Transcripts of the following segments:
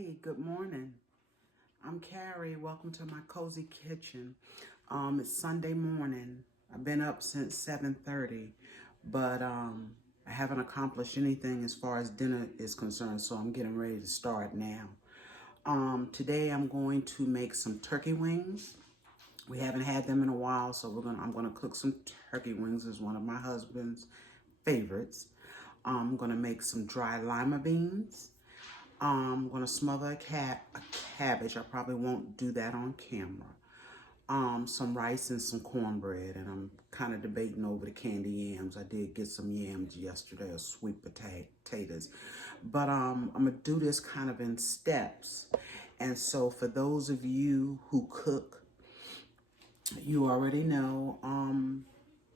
Hey, good morning. I'm Carrie. Welcome to my cozy kitchen. It's Sunday morning. I've been up since 7:30, but I haven't accomplished anything as far as dinner is concerned, so I'm getting ready to start now. Today I'm going to make some turkey wings. We haven't had them in a while, so I'm gonna cook some turkey wings. It's one of my husband's favorites. I'm gonna make some dry lima beans. I'm going to smother a cabbage. I probably won't do that on camera. Some rice and some cornbread. And I'm kind of debating over the candy yams. I did get some yams yesterday, or sweet potatoes. But I'm going to do this kind of in steps. And so for those of you who cook, you already know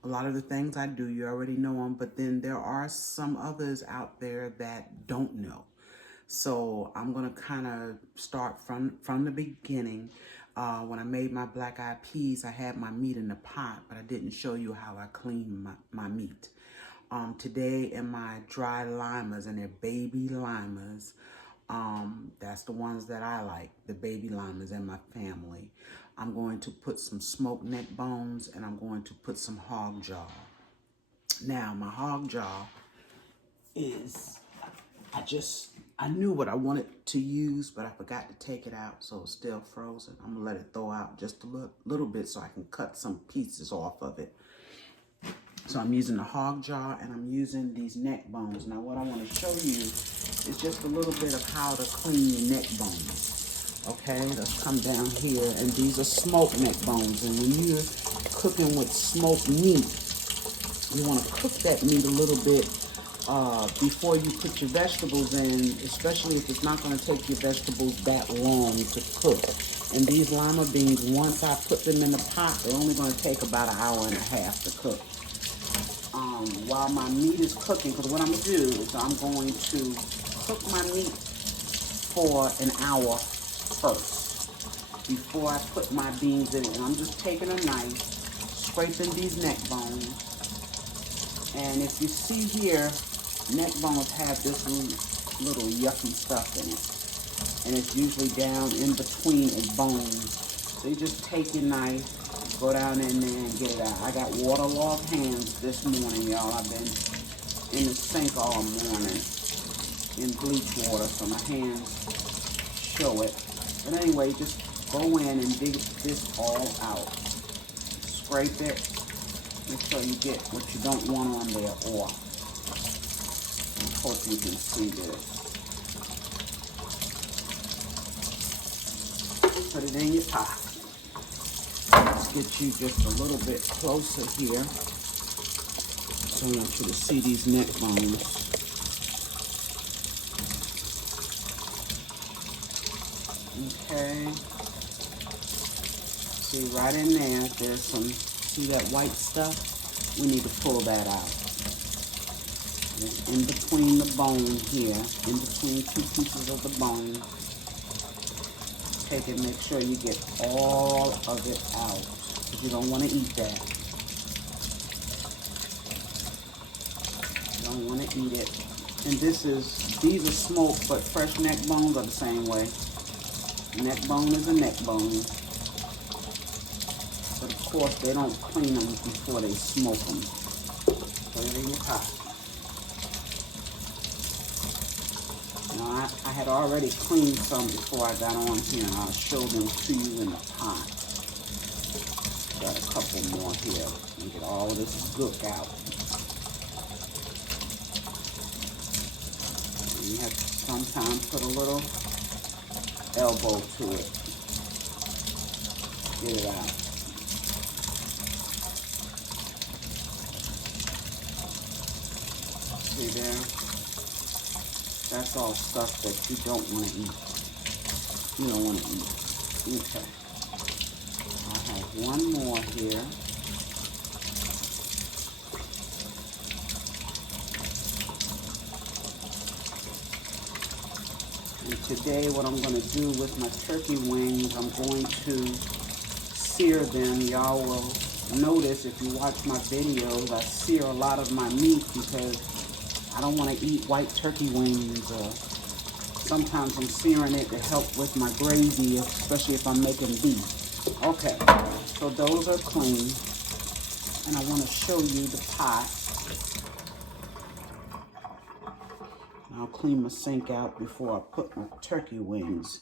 a lot of the things I do, you already know them. But then there are some others out there that don't know. So I'm going to kind of start from the beginning. When I made my black-eyed peas, I had my meat in the pot, but I didn't show you how I cleaned my meat. Today in my dry limas, and they're baby limas, that's the ones that I like, the baby limas in my family. I'm going to put some smoked neck bones, and I'm going to put some hog jaw. Now, my hog jaw is, I knew what I wanted to use, but I forgot to take it out, so it's still frozen. I'm gonna let it thaw out just a little bit so I can cut some pieces off of it. So I'm using the hog jaw, and I'm using these neck bones. Now what I want to show you is just a little bit of how to clean your neck bones. Okay, let's come down here, and these are smoked neck bones. And when you're cooking with smoked meat, you want to cook that meat a little bit before you put your vegetables in, especially if it's not going to take your vegetables that long to cook. And these lima beans, once I put them in the pot, they're only going to take about an hour and a half to cook. While my meat is cooking, because what I'm going to do is I'm going to cook my meat for an hour first before I put my beans in it. And I'm just taking a knife, scraping these neck bones. And if you see here, neck bones have this little yucky stuff in it. And it's usually down in between a bone. So you just take your knife, go down in there and get it out. I got waterlogged hands this morning, y'all. I've been in the sink all morning in bleach water, so my hands show it. But anyway, just go in and dig this all out. Scrape it. Make sure you get what you don't want on there off. I hope you can see this. Put it in your pot. Let's get you just a little bit closer here. So I want you to see these neck bones. Okay. See right in there, there's some, see that white stuff? We need to pull that out. It's in between the bone here, in between two pieces of the bone. Take it, make sure you get all of it out, because you don't want to eat that. You don't want to eat it. And these are smoked, but fresh neck bones are the same way. Neck bone is a neck bone. But of course, they don't clean them before they smoke them. Put it in your pot. Now, I had already cleaned some before I got on here, and I'll show them to you in the pot. Got a couple more here. And get all this gook out. And you have to sometimes put a little elbow to it. Get it out. See there? That's all stuff that you don't want to eat. You don't want to eat. Okay. I have one more here. And today what I'm going to do with my turkey wings, I'm going to sear them. Y'all will notice if you watch my videos, I sear a lot of my meat because I don't want to eat white turkey wings Sometimes I'm searing it to help with my gravy, especially if I'm making beef. Okay, so those are clean. And I want to show you the pot. I'll clean my sink out before I put my turkey wings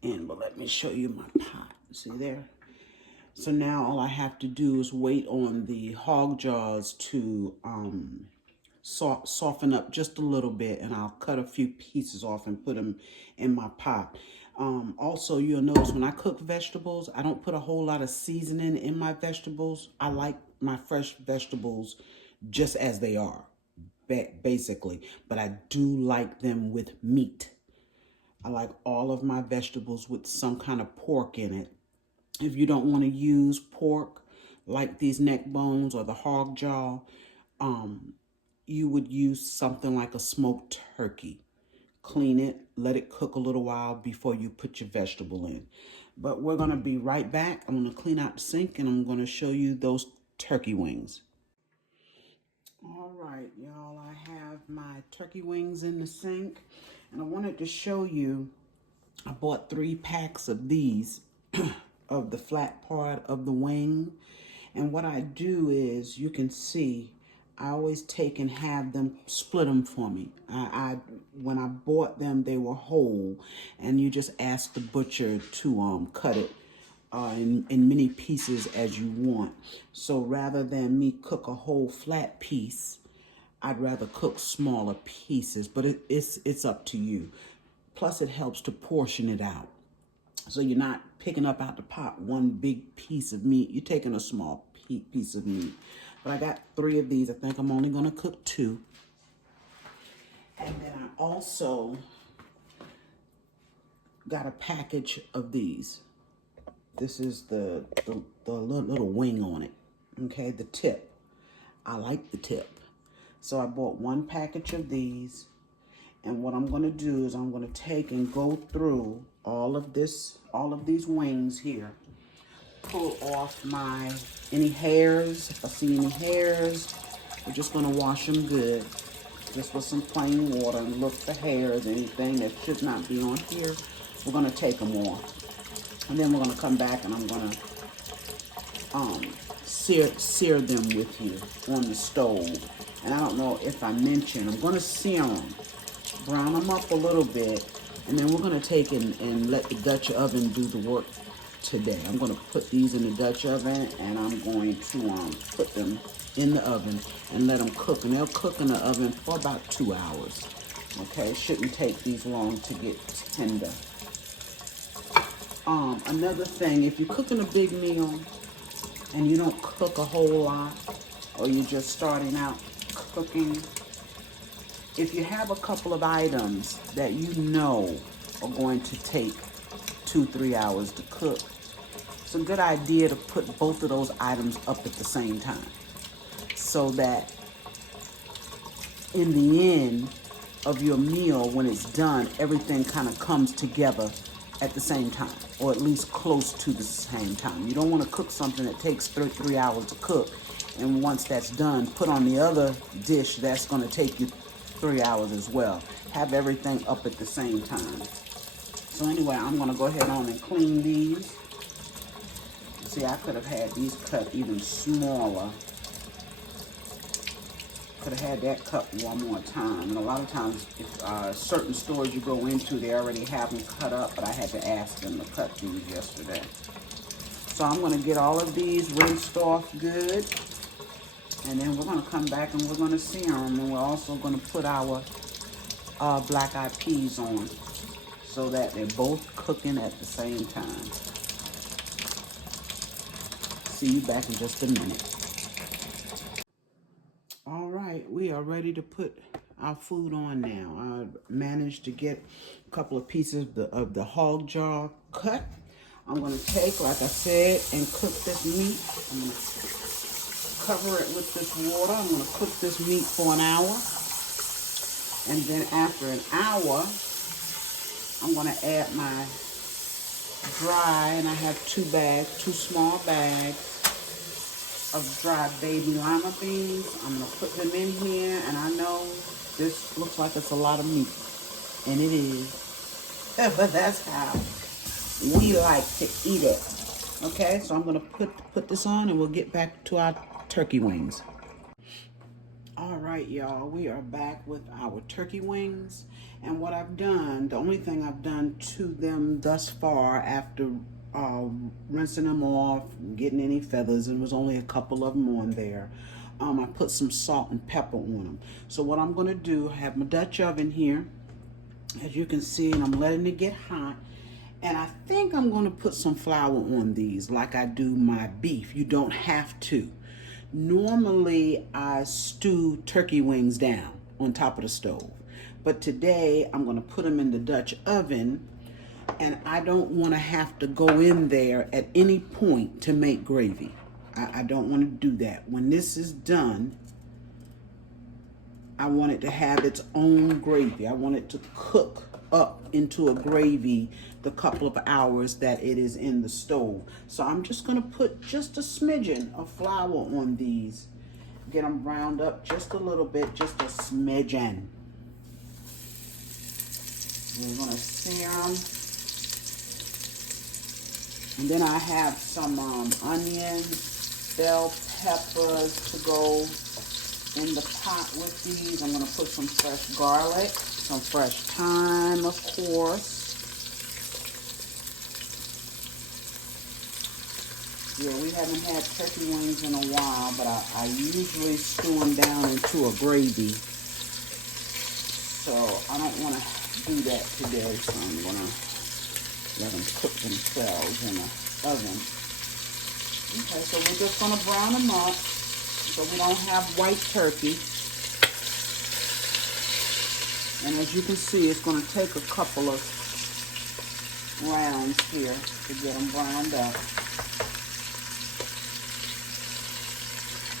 in. But let me show you my pot. See there? So now all I have to do is wait on the hog jaws to soften up just a little bit, and I'll cut a few pieces off and put them in my pot. Also, you'll notice when I cook vegetables, I don't put a whole lot of seasoning in my vegetables. I like my fresh vegetables just as they are, basically, but I do like them with meat. I like all of my vegetables with some kind of pork in it. If you don't want to use pork, like these neck bones or the hog jaw, you would use something like a smoked turkey. Clean it, let it cook a little while before you put your vegetable in. But we're going to be right back. I'm going to clean out the sink and I'm going to show you those turkey wings. All right, y'all, I have my turkey wings in the sink, and I wanted to show you, I bought 3 packs of these of the flat part of the wing. And what I do is, you can see, I always take and have them split them for me. When I bought them, they were whole, and you just ask the butcher to cut it in many pieces as you want. So rather than me cook a whole flat piece, I'd rather cook smaller pieces, but it's up to you. Plus, it helps to portion it out. So you're not picking up out the pot one big piece of meat. You're taking a small piece of meat. But I got 3 of these. I think I'm only going to cook 2. And then I also got a package of these. This is the little wing on it. Okay, the tip. I like the tip. So I bought 1 package of these. And what I'm going to do is I'm going to take and go through all of these wings here. Pull off any hairs. If I see any hairs, we're just going to wash them good. Just with some plain water, and look for hairs, anything that should not be on here. We're going to take them off. And then we're going to come back and I'm going to sear them with you on the stove. And I don't know if I mentioned, I'm going to sear them. Brown them up a little bit, and then we're going to take and let the Dutch oven do the work today. I'm going to put these in the Dutch oven, and I'm going to put them in the oven and let them cook. And they'll cook in the oven for about 2 hours. Okay, it shouldn't take these long to get tender. Another thing, if you're cooking a big meal and you don't cook a whole lot, or you're just starting out cooking, if you have a couple of items that you know are going to take 2-3 hours to cook, it's a good idea to put both of those items up at the same time, so that in the end of your meal, when it's done, everything kind of comes together at the same time, or at least close to the same time. You don't want to cook something that takes 3 hours to cook, and once that's done, put on the other dish that's going to take you 3 hours as well. Have everything up at the same time. So anyway, I'm going to go ahead on and clean these. See, I could have had these cut even smaller. Could have had that cut one more time. And a lot of times, if certain stores you go into, they already have them cut up, but I had to ask them to cut these yesterday. So I'm going to get all of these rinsed off good. And then we're going to come back and we're going to sear them. And we're also going to put our black-eyed peas on, so that they're both cooking at the same time. See you back in just a minute. All right, we are ready to put our food on now. I managed to get a couple of pieces of the hog jaw cut. I'm going to take, like I said, and cook this meat. I'm going to cover it with this water. I'm going to cook this meat for an hour. And then after an hour, I'm going to add my dry, and I have 2 small bags of dried baby lima beans. I'm going to put them in here, and I know this looks like it's a lot of meat, and it is. but that's how we like to eat it. Okay, so I'm gonna put this on and we'll get back to our turkey wings. All right, y'all, we are back with our turkey wings. And what I've done, the only thing I've done to them thus far after rinsing them off, getting any feathers, and there was only a couple of them on there, I put some salt and pepper on them. So what I'm gonna do, I have my Dutch oven here, as you can see, and I'm letting it get hot. And I think I'm gonna put some flour on these like I do my beef. You don't have to. Normally, I stew turkey wings down on top of the stove. But today, I'm gonna put them in the Dutch oven, and I don't wanna have to go in there at any point to make gravy. I don't wanna do that. When this is done, I want it to have its own gravy. I want it to cook up into a gravy the couple of hours that it is in the stove. So I'm just gonna put just a smidgen of flour on these. Get them browned up just a little bit, just a smidgen. We're gonna sear them. And then I have some onions, bell peppers to go in the pot with these. I'm gonna put some fresh garlic, some fresh thyme, of course. Yeah, we haven't had turkey wings in a while, but I usually stew them down into a gravy. So I don't want to do that today, so I'm going to let them cook themselves in the oven. Okay, so we're just going to brown them up so we don't have white turkey. And as you can see, it's going to take a couple of rounds here to get them browned up.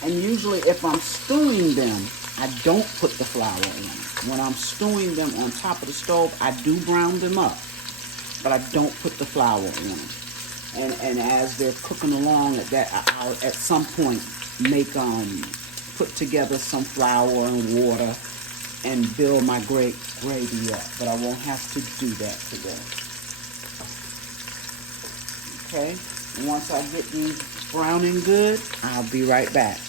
And usually if I'm stewing them, I don't put the flour in. When I'm stewing them on top of the stove, I do brown them up, but I don't put the flour in. And as they're cooking along, I'll at some point make put together some flour and water and build my gravy up, but I won't have to do that today. Okay, and once I get these browning good, I'll be right back.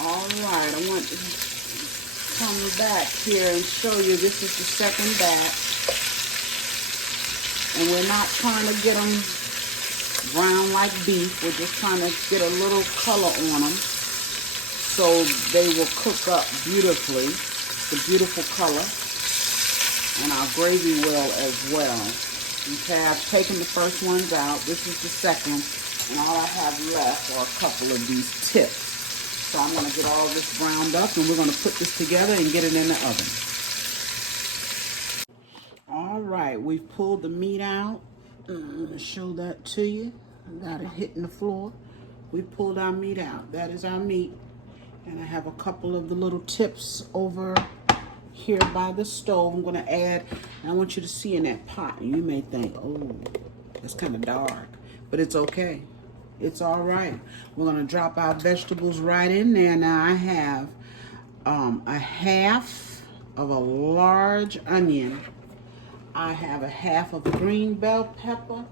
All right, I want to come back here and show you this is the second batch. And we're not trying to get them brown like beef. We're just trying to get a little color on them so they will cook up beautifully. It's a beautiful color. And our gravy will as well. Okay, I've taken the first ones out. This is the second. And all I have left are a couple of these tips. So I'm going to get all this browned up and we're going to put this together and get it in the oven. All right, we've pulled the meat out. I'm going to show that to you. I got it hitting the floor. We pulled our meat out. That is our meat. And I have a couple of the little tips over here by the stove. I'm going to add, and I want you to see in that pot. And you may think, oh, it's kind of dark, but it's okay. It's all right. We're going to drop our vegetables right in there. Now I have a half of a large onion. I have a half of a green bell pepper.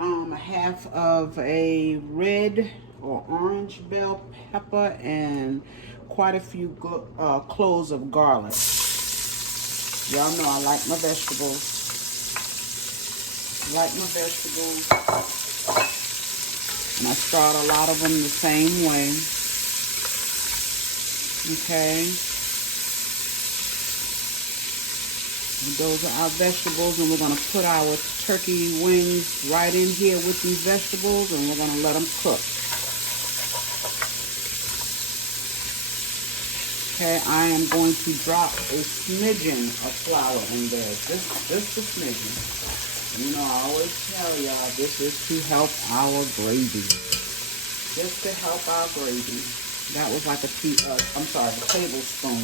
A half of a red or orange bell pepper, and quite a few cloves of garlic. Y'all know I like my vegetables. And I start a lot of them the same way. Okay. And those are our vegetables, and we're going to put our turkey wings right in here with these vegetables, and we're going to let them cook. Okay, I am going to drop a smidgen of flour in there, just a smidgen. You know, I always tell y'all this is to help our gravy. Just to help our gravy. That was like a tablespoon.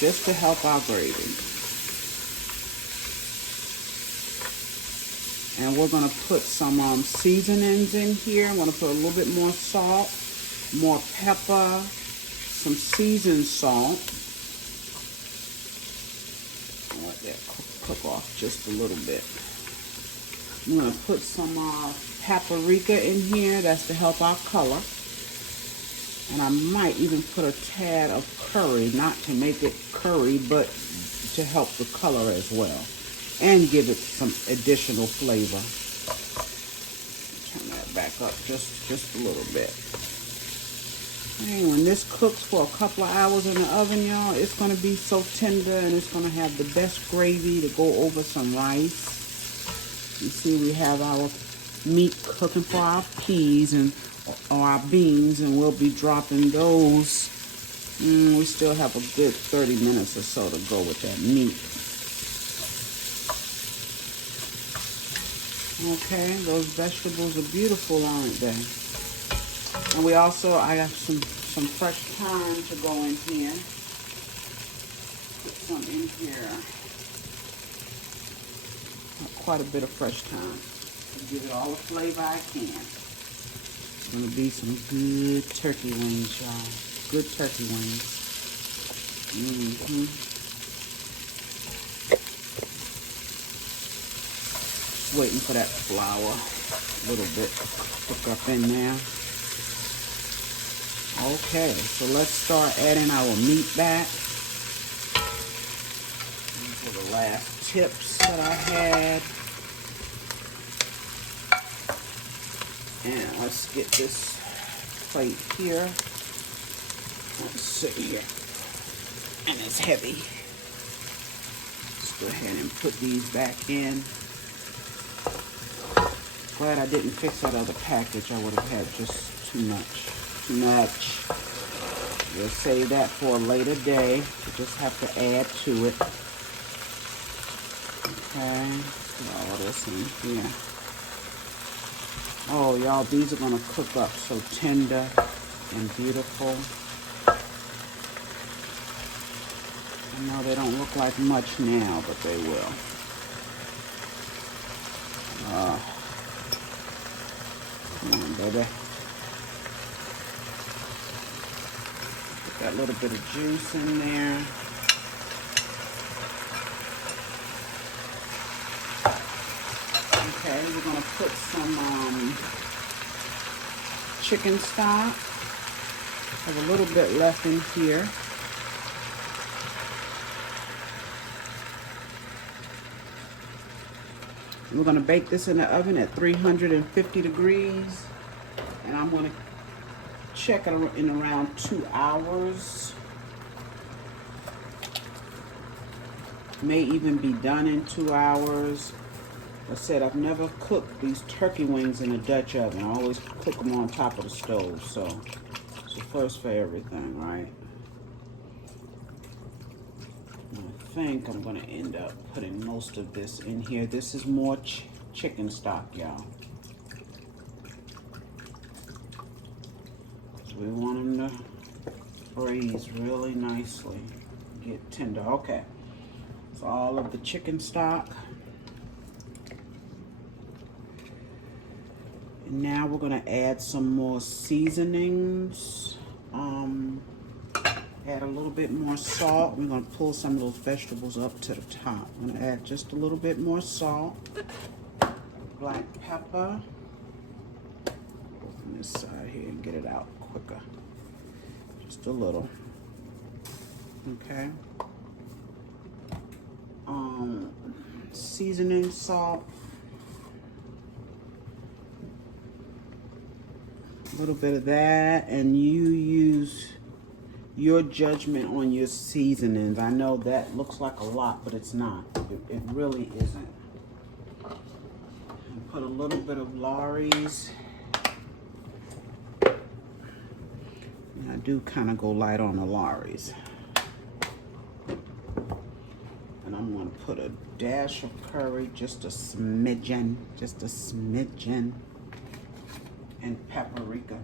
Just to help our gravy. And we're going to put some seasonings in here. I'm going to put a little bit more salt, more pepper, some seasoned salt. Let that cook off just a little bit. I'm gonna put some paprika in here. That's to help our color. And I might even put a tad of curry, not to make it curry, but to help the color as well. And give it some additional flavor. Turn that back up just a little bit. And when this cooks for a couple of hours in the oven, y'all, it's going to be so tender and it's going to have the best gravy to go over some rice. You see we have our meat cooking for our peas or our beans, and we'll be dropping those. We still have a good 30 minutes or so to go with that meat. Okay, those vegetables are beautiful, aren't they? And I have some fresh thyme to go in here. Put some in here. Quite a bit of fresh thyme. Give it all the flavor I can. It's gonna be some good turkey wings, y'all. Good turkey wings. Just waiting for that flour a little bit to cook up in there. Okay, so let's start adding our meat back. These are the last tips that I had. And let's get this plate here. Let's sit here. And it's heavy. Let's go ahead and put these back in. Glad I didn't fix that other package. I would have had just too much. We'll save that for a later day. We just have to add to it. Okay, put all this in here. Oh, y'all, these are gonna cook up so tender and beautiful. I know they don't look like much now, but they will. Come on, baby. Got a little bit of juice in there. Okay, we're going to put some chicken stock. Have a little bit left in here. We're going to bake this in the oven at 350 degrees. And I'm going to check it in around 2 hours. May even be done in 2 hours. Like I said, I've never cooked these turkey wings in a Dutch oven. I always cook them on top of the stove. So it's the first for everything, right? I think I'm going to end up putting most of this in here. This is more chicken stock, y'all. We want them to braise really nicely, get tender. Okay, so all of the chicken stock. And now we're gonna add some more seasonings. Add a little bit more salt. We're gonna pull some of those vegetables up to the top. I'm gonna add just a little bit more salt, black pepper. Open this side here and get it out quicker. Just a little. Okay. Seasoning salt. A little bit of that, and you use your judgment on your seasonings. I know that looks like a lot, but it's not. It really isn't. And put a little bit of Lawry's. I do kind of go light on the Lawry's. And I'm going to put a dash of curry, just a smidgen, and paprika.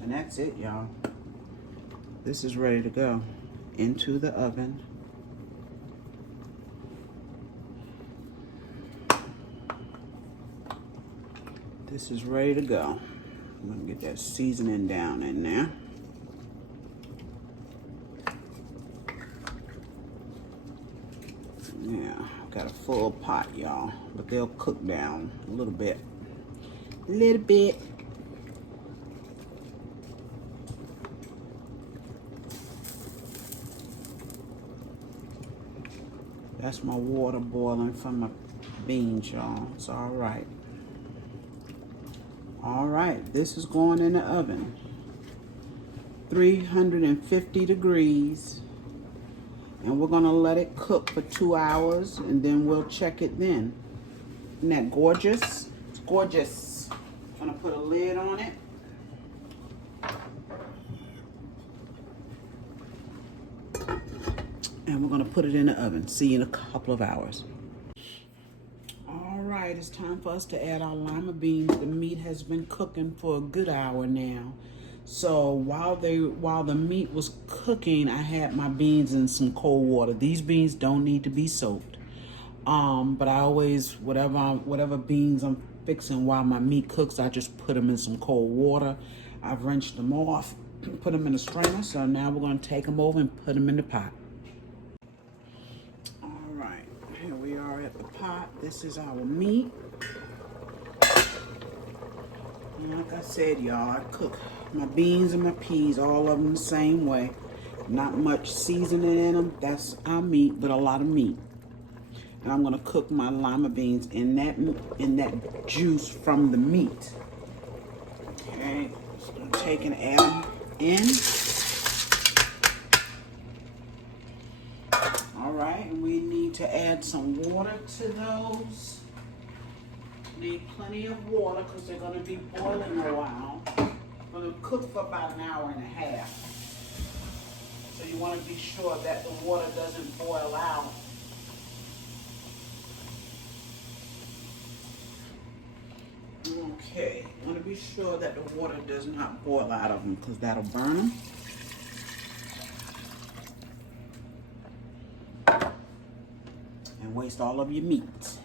And that's it, y'all. This is ready to go into the oven. This is ready to go. I'm going to get that seasoning down in there. Yeah. Got a full pot, y'all, but they'll cook down a little bit. A little bit. That's my water boiling from my beans, y'all. It's all right. All right, this is going in the oven. 350 degrees. And we're gonna let it cook for 2 hours, and then we'll check it then. Isn't that gorgeous? It's gorgeous. I'm gonna put a lid on it. And we're gonna put it in the oven. See you in a couple of hours. All right, it's time for us to add our lima beans. The meat has been cooking for a good hour now. So while the meat was cooking, I had my beans in some cold water. These beans don't need to be soaked. But I always, whatever beans I'm fixing while my meat cooks, I just put them in some cold water. I've rinsed them off, put them in a strainer. So now we're gonna take them over and put them in the pot. All right, here we are at the pot. This is our meat. And like I said, y'all, I cook my beans and my peas, all of them the same way. Not much seasoning in them. That's our meat, but a lot of meat. And I'm gonna cook my lima beans in that juice from the meat. Okay, just gonna take and add them in. All right, and we need to add some water to those. Need plenty of water because they're going to be boiling a while. Going to cook for about an hour and a half. So you want to be sure that the water doesn't boil out. Okay, you want to be sure that the water does not boil out of them because that'll burn them. And waste all of your meat.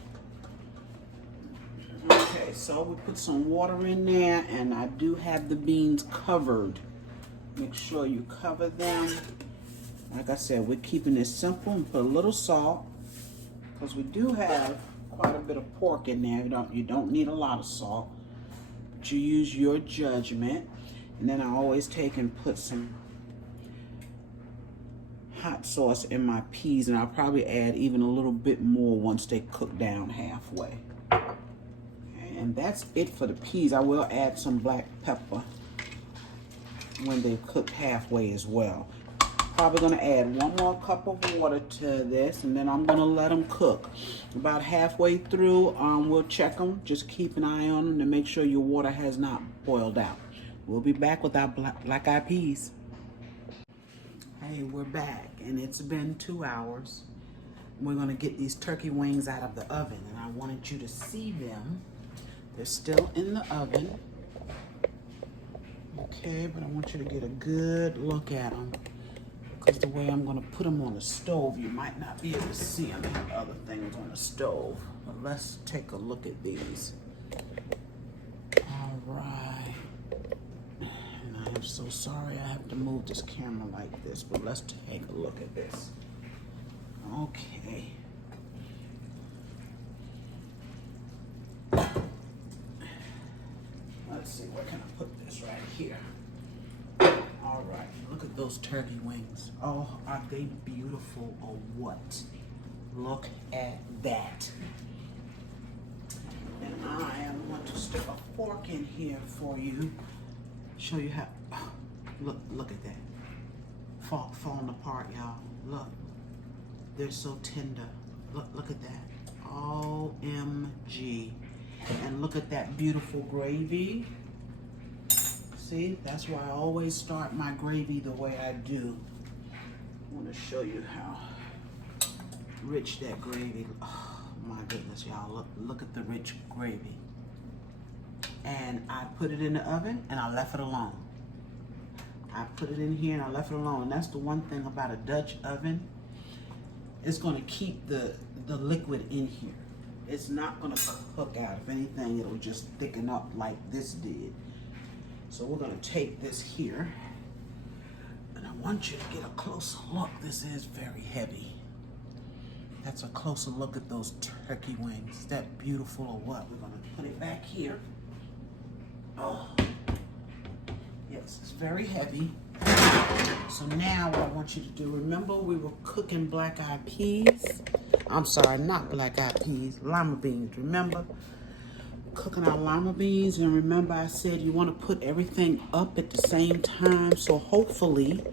Okay, so we put some water in there, and I do have the beans covered. Make sure you cover them. Like I said, we're keeping it simple, and put a little salt because we do have quite a bit of pork in there. You don't need a lot of salt, but you use your judgment. And then I always take and put some hot sauce in my peas, and I'll probably add even a little bit more once they cook down halfway. And that's it for the peas. I will add some black pepper when they cook halfway as well. Probably gonna add 1 more cup of water to this, and then I'm gonna let them cook. About halfway through, we'll check them. Just keep an eye on them to make sure your water has not boiled out. We'll be back with our black-eyed peas. Hey, we're back, and it's been 2 hours. We're gonna get these turkey wings out of the oven, and I wanted you to see them. They're still in the oven. Okay, but I want you to get a good look at them because the way I'm gonna put them on the stove, you might not be able to see them. I have other things on the stove. But let's take a look at these. All right. And I am so sorry I have to move this camera like this, but let's take a look at this. Okay. Let's see, where can I put this right here? All right, look at those turkey wings. Oh, are they beautiful or what? Look at that. And I am going to stick a fork in here for you. Show you how, oh, look at that. Falling apart, y'all. Look, they're so tender. Look at that. OMG. And look at that beautiful gravy. See, that's why I always start my gravy the way I do. I want to show you how rich that gravy. Oh my goodness, y'all, look at the rich gravy. And I put it in the oven and I left it alone. I put it in here and I left it alone. And that's the one thing about a Dutch oven. It's going to keep the liquid in here. It's not going to cook out. If anything, it'll just thicken up like this did. So we're going to take this here. And I want you to get a closer look. This is very heavy. That's a closer look at those turkey wings. Is that beautiful or what? We're gonna put it back here. Oh, yes, it's very heavy. So now what I want you to do, remember we were cooking black-eyed peas? I'm sorry, not black-eyed peas, lima beans, remember? Cooking our lima beans, and remember I said you want to put everything up at the same time, so hopefully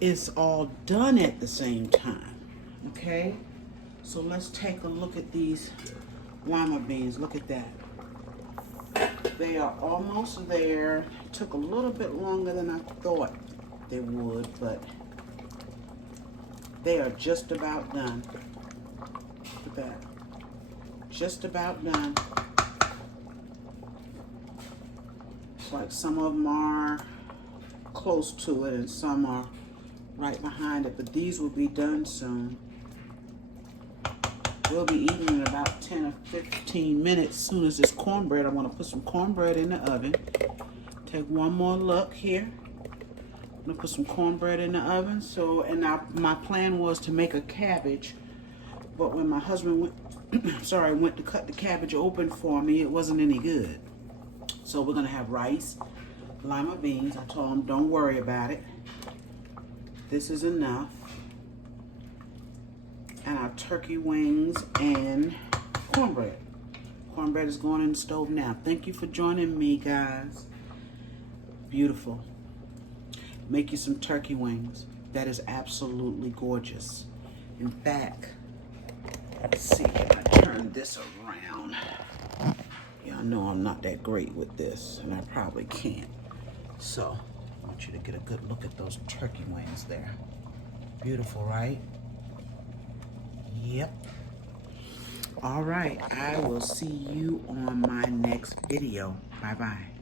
it's all done at the same time, okay? So let's take a look at these lima beans. Look at that. They are almost there. It took a little bit longer than I thought they would, but they are just about done. Look at that. Just about done. It's like some of them are close to it and some are right behind it, but these will be done soon. We'll be eating in about 10 or 15 minutes. As soon as this cornbread, I want to put some cornbread in the oven. Take one more look here. I'm going to put some cornbread in the oven. So, and my plan was to make a cabbage, but when my husband went to cut the cabbage open for me, it wasn't any good. So we're going to have rice, lima beans. I told him, don't worry about it. This is enough. And our turkey wings and cornbread. Cornbread is going in the stove now. Thank you for joining me, guys. Beautiful. Make you some turkey wings. That is absolutely gorgeous. In fact, let's see if I turn this around. Yeah, I know I'm not that great with this, and I probably can't. So, I want you to get a good look at those turkey wings there. Beautiful, right? Yep. All right, I will see you on my next video. Bye-bye.